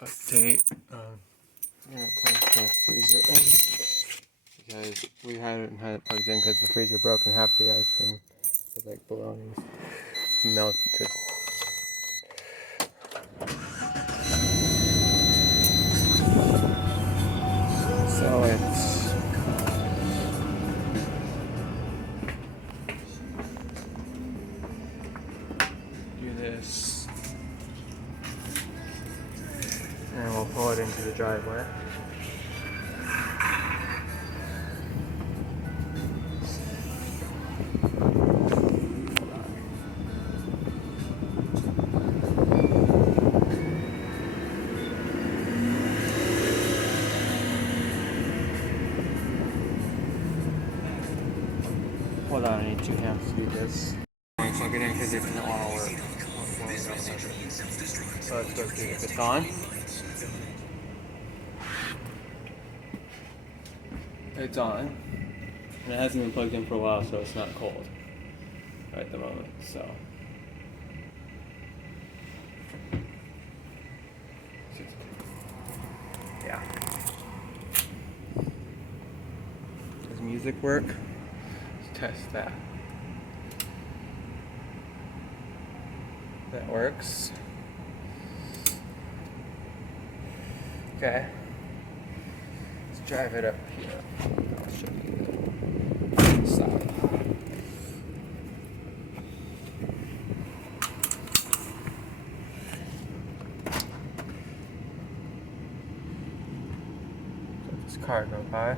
update. I'm gonna plug the freezer in because we hadn't had it plugged in because the freezer broke and half the ice cream was like bologna melted. So it's do this, and we'll pull it into the driveway. Hold on, I need 2 hands to do this. I'm gonna plug it in because it doesn't want to work. So let's go see if it's on. It's on. And it hasn't been plugged in for a while, so it's not cold right at the moment. So yeah. Does music work? Let's test that. That works. Okay. Let's drive it up here. I'll show you the side. So this car go by.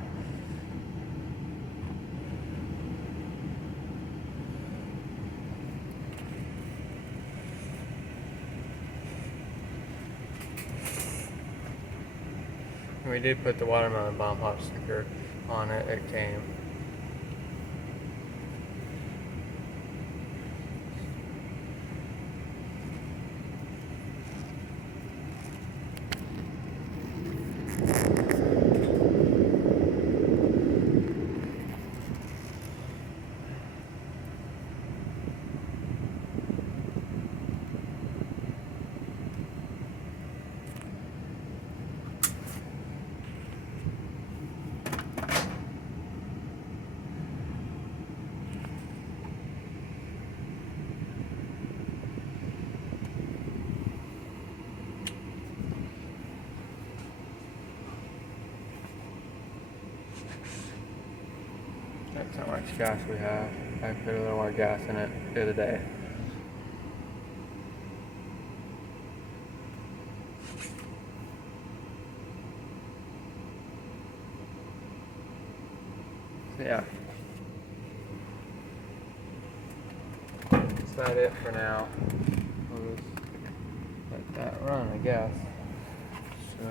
And we did put the watermelon bomb pop sticker on it. It came. That's how much gas we have. I put a little more gas in it the other day. So yeah. That's about it for now. We'll just let that run, I guess. So.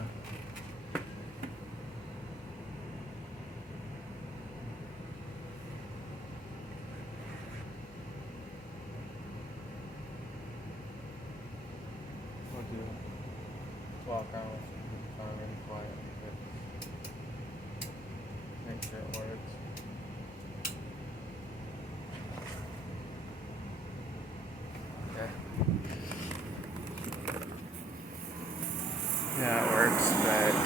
We'll do walk around with the phone really quiet, but make sure it works. Okay. Yeah, it works, but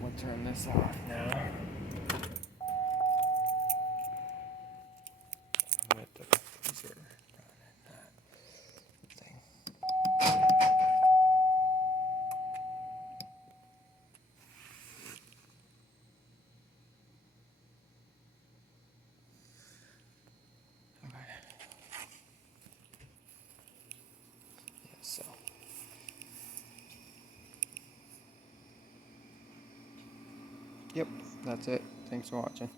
we'll turn this off now. Let the freezer run in that thing. Okay. Yeah, so. Yep, that's it. Thanks for watching.